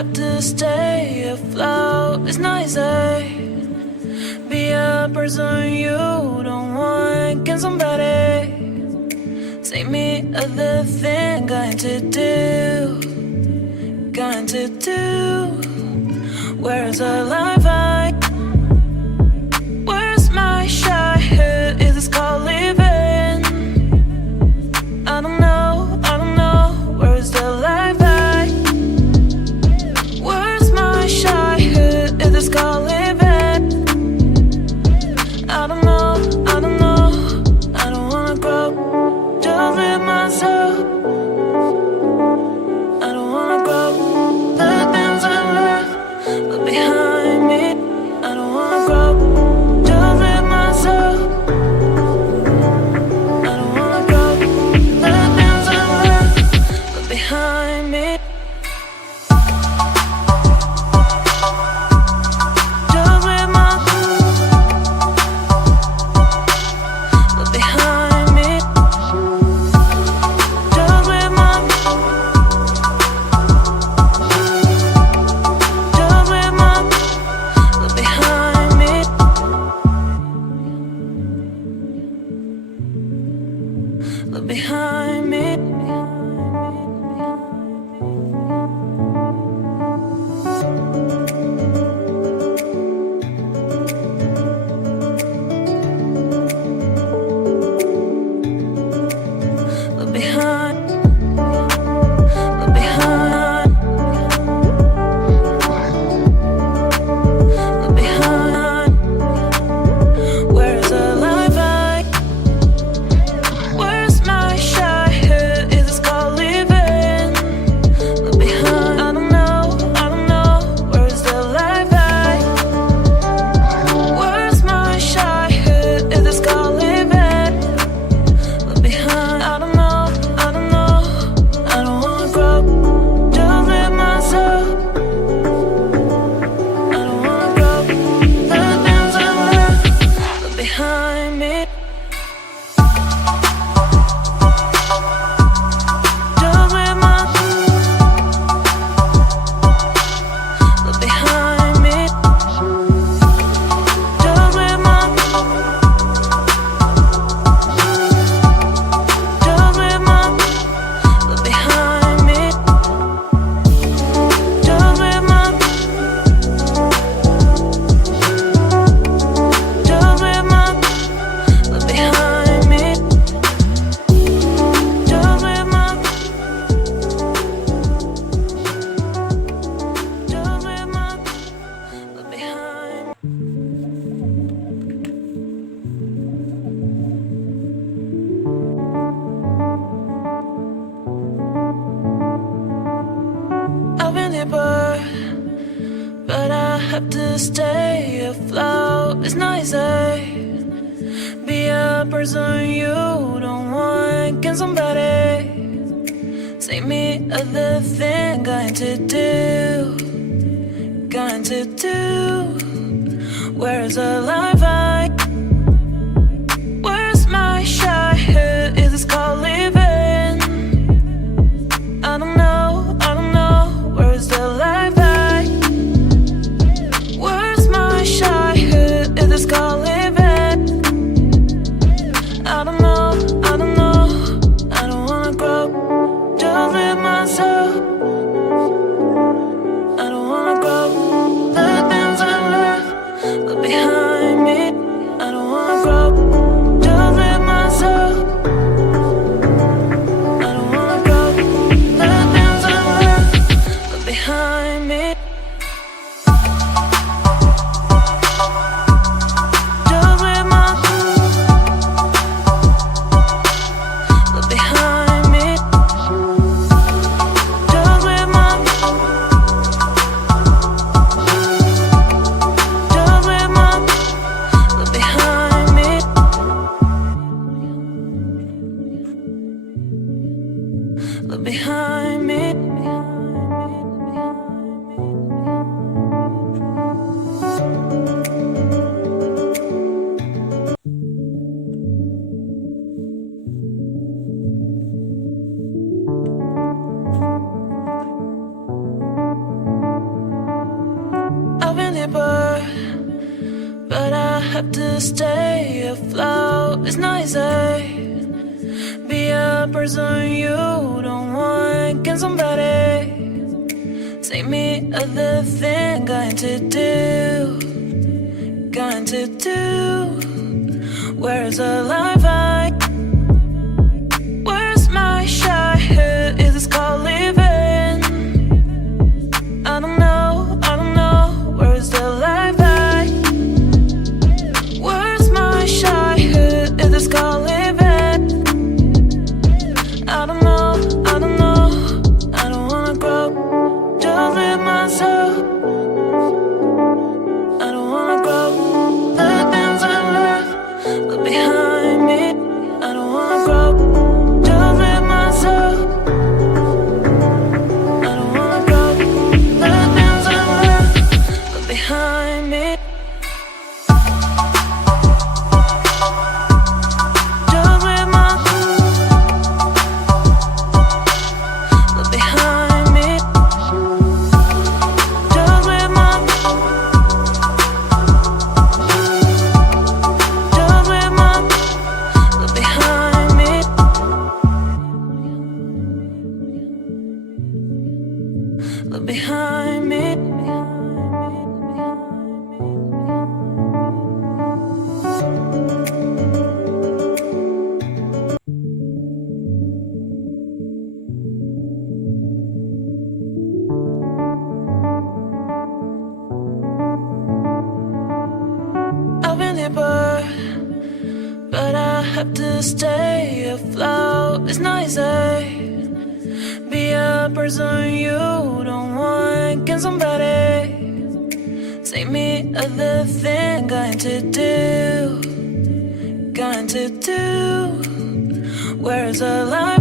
have to stay afloat. It's not easy. Be a person you don't want. Can somebody take me other thing? Going to do, going to do. Where's the life I? Where's my shot? Is this called living? I don't know, I don't know. Where's the life I? Where's my shot? Is this called living? I don't know, I don't know. I don't wanna grow, just live myself. I don't wanna grow, the things I left behind me. I don't wanna grow, just live myself. I don't wanna grow, the things I left behind me. Just live myself behind me. Just live myself. Just live myself behind me. Look behind me. Look behind. Look behind. Look behind. Where's the life I? Where's my shot? Is this called living? Look behind. I don't know, I don't know. Where's the life I? Where's my shot? Is this called living? Look behind. I don't know, I don't know. I don't wanna grow, just live myself. I don't wanna grow, the things I left behind me. Just live myself behind me. Just live myself. Just live myself behind me. Just live myself. Just live myself behind me. Just live myself. Just live myself behind me. I've been here, but I have to stay afloat. It's not easy. Be a person you don't want. Can somebody take me other thing? Going to do, going to do. Where's the life I? Where's my shot? Is this called living? I don't know, I don't know. Where's the life I? Where's my shot? Is this called living? I don't know, I don't know. I don't wanna grow, just live myself. I don't wanna grow, the things I left behind me. bird, but I have to stay afloat. It's not easy. Be a person you don't want. Can somebody take me other thing? Going to do. Where's the life I? Where's my childhood? Is this called living? I don't know. Where's the life I? Where's my childhood? Is this called living? I don't know. I don't wanna grow. Just live myself. I don't wanna grow. The things I left behind me. I don't wanna grow. Just live myself. I don't wanna grow. The things I left behind me. Just live myself behind me. Just live myself. Just live myself behind me. Look behind me. I've been a bird, but I have to stay afloat. It's not easy. Be a person you don't want. Can somebody take me other thing? Going to do. Where's the life?